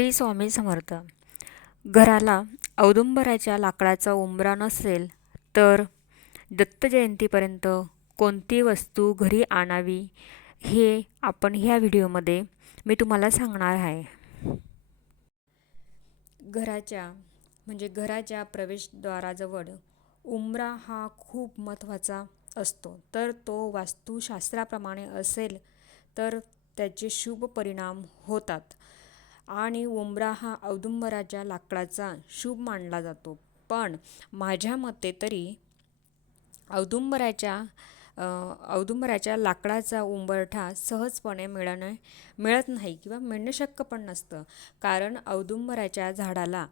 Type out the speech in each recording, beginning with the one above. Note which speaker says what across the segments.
Speaker 1: श्री स्वामी समर्थ. घराला औदुंबराच्या लाकडाचा उंबरा नसेल तर दत्त जयंतीपर्यंत कोणती वस्तू घरी आणावी हे आपण ह्या व्हिडिओमध्ये मी तुम्हाला सांगणार आहे. घराच्या म्हणजे घराच्या प्रवेशद्वाराजवळ उंबरा हा खूप महत्त्वाचा असतो. तर तो वास्तुशास्त्राप्रमाणे असेल तर त्याचे शुभ परिणाम होतात. आणि उंबरा हा औदुंबराच्या लाकडाचा शुभ मानला जातो. पण माझ्या मते तरी औदुंबराच्या औदुंबराच्या लाकडाचा उंबरठा सहजपणे मिळणे मिळत नाही किंवा मिळणं शक्य पण नसतं. कारण औदुंबराच्या झाडाला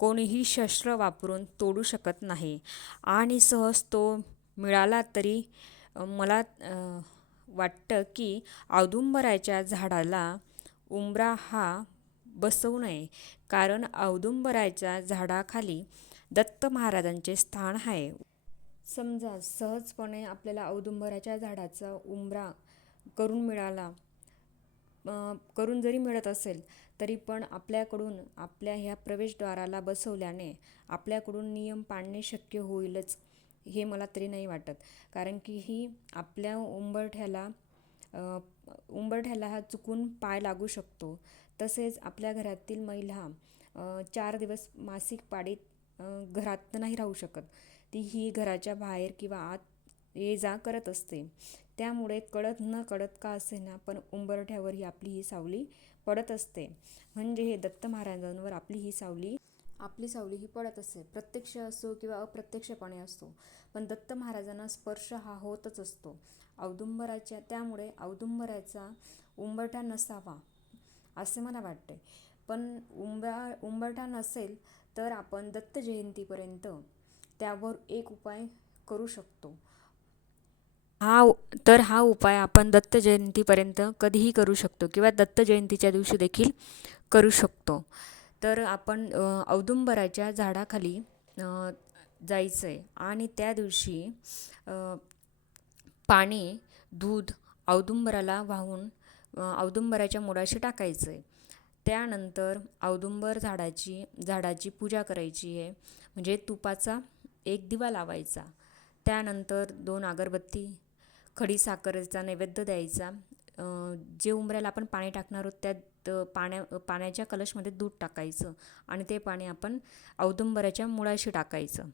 Speaker 1: कोणीही शस्त्र वापरून तोडू शकत नाही. आणि सहज तो मिळाला तरी मला वाटतं की औदुंबराच्या झाडाला उंबरा हा बसवू नये. कारण औदुंबराच्या झाडाखाली दत्त महाराजांचे स्थान आहे. समजा सहजपणे आपल्याला औदुंबराच्या झाडाचा उंबरा करून मिळाला करून जरी मिळत असेल तरी पण आपल्याकडून आपल्या ह्या प्रवेशद्वाराला बसवल्याने आपल्याकडून नियम पाळणे शक्य होईलच हे मला तरी नाही वाटत. कारण की ही आपल्या उंबरठ्याला उंबरठ्याला हा चुकून पाय लागू शकतो. तसेच आपल्या घरातील महिला चार दिवस मासिक पाळीत घरात नाही राहू शकत. ती ही घराच्या बाहेर किंवा आत ये जा करत असते. त्यामुळे कळत न कळत का असे ना पण उंबरठ्यावर ही आपली ही सावली पडत असते. म्हणजे हे दत्त महाराजांवर आपली ही सावली आपली सावली ही पडत असते. प्रत्यक्ष असो किंवा अप्रत्यक्षपणे असो पण दत्त महाराजांना स्पर्श हा होतच असतो. औदुंबराच्या त्यामुळे औदुंबराचा उंबरठा नसावा असे मला वाटते. पण उंबा उंबरठा नसेल तर आपण दत्त जयंतीपर्यंत त्यावर एक उपाय करू शकतो. हा तर हा उपाय आपण दत्त जयंतीपर्यंत कधीही करू शकतो किंवा दत्त जयंतीच्या दिवशी देखील करू शकतो. तर आपण औदुंबराच्या झाडाखाली जायचं आहे आणि त्या दिवशी पाणी दूध औदुंबराला वाहून औदुंबराच्या मुळाशी टाकायचं. आहे त्यानंतर औदुंबर झाडाची झाडाची पूजा करायची आहे म्हणजे तुपाचा एक दिवा लावायचा. त्यानंतर दोन अगरबत्ती खडी साखरेचा नैवेद्य द्यायचा. जे उंबऱ्याला आपण पाणी टाकणार आहोत त्यात पाण्या पाण्याच्या कलशमध्ये दूध टाकायचं आणि ते पाणी आपण औदुंबराच्या मुळाशी टाकायचं.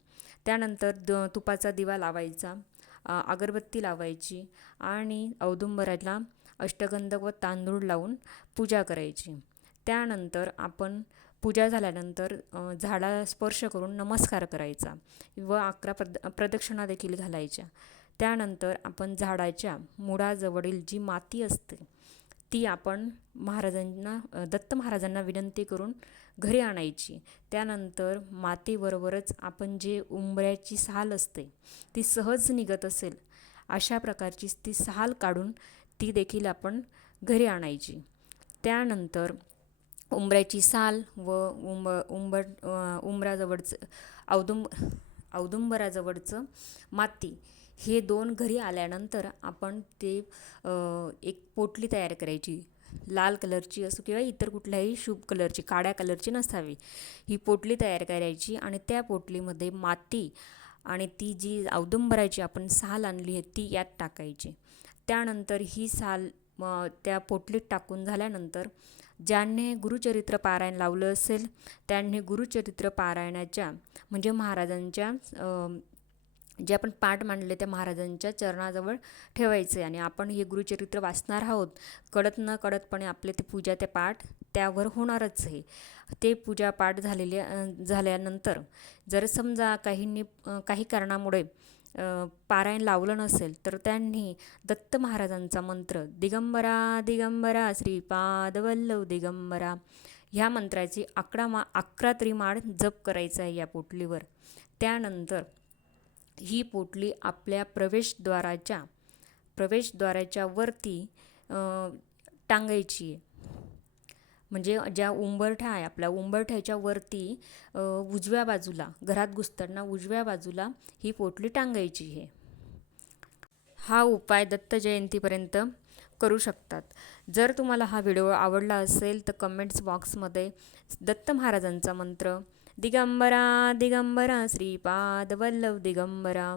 Speaker 1: त्यानंतर द तुपाचा दिवा लावायचा. अगरबत्ती लावायची आणि औदुंबराला अष्टगंध व तांदूळ लावून पूजा करायची. त्यानंतर आपण पूजा झाल्यानंतर झाडा स्पर्श करून नमस्कार करायचा व अकरा प्रद प्रदक्षिणा देखील घालायच्या. त्यानंतर आपण झाडाच्या मुळाजवळील जी माती असते ती आपण महाराजांना दत्त महाराजांना विनंती करून घरी आणायची. त्यानंतर मातीबरोबरच आपण जे उंबऱ्याची साल असते ती सहज निघत असेल अशा प्रकारची ती साल काढून ती देखील आपण घरी आणायची. त्यानंतर उंबऱ्याची साल व उंब उंबर उंबराजवळचं औदुंब औदुंबराजवळचं माती हे दोन घरी आल्यानंतर आपण ते एक पोटली तयार करायची. लाल कलरची असो किंवा इतर कुठल्याही शुभ कलरची काळ्या कलरची नसावी. ही पोटली तयार करायची आणि त्या पोटलीमध्ये माती आणि ती जी औदुंबराची आपण साल आणली आहे ती यात टाकायची. त्यानंतर ही साल त्या पोटलीत टाकून झाल्यानंतर ज्यांनी गुरुचरित्र पारायण लावलं असेल त्यांनी गुरुचरित्र पारायणाच्या म्हणजे महाराजांच्या जे आपण पाठ मांडले त्या महाराजांच्या चरणाजवळ ठेवायचे. आणि आपण हे गुरुचरित्र वाचणार आहोत कळत न कळतपणे आपले ते पूजा ते पाठ त्यावर होणारच आहे. ते पूजा पाठ झालेले झाल्यानंतर जर समजा काहींनी काही कारणामुळे पारायण लावलं नसेल तर त्यांनी दत्त महाराजांचा मंत्र दिगंबरा दिगंबरा श्रीपादवल्लव दिगंबरा ह्या मंत्राची अकरा मा अकरा तरी माळ जप करायचा आहे या पोटलीवर. त्यानंतर ही पोटली आपल्या प्रवेशद्वाराच्या प्रवेशद्वाराच्या वरती टांगायची. आहे म्हणजे ज्या उंबरठा आहे आपल्या उंबरठ्याच्या वरती उजव्या बाजूला घरात घुसताना उजव्या बाजूला ही पोटली टांगायची आहे हा उपाय दत्त जयंतीपर्यंत करू शकतात. जर तुम्हाला हा व्हिडिओ आवडला असेल तर कमेंट्स बॉक्समध्ये दत्त महाराजांचा मंत्र दिगंबरा दिगंबरा श्रीपाद वल्लभ दिगंबरा।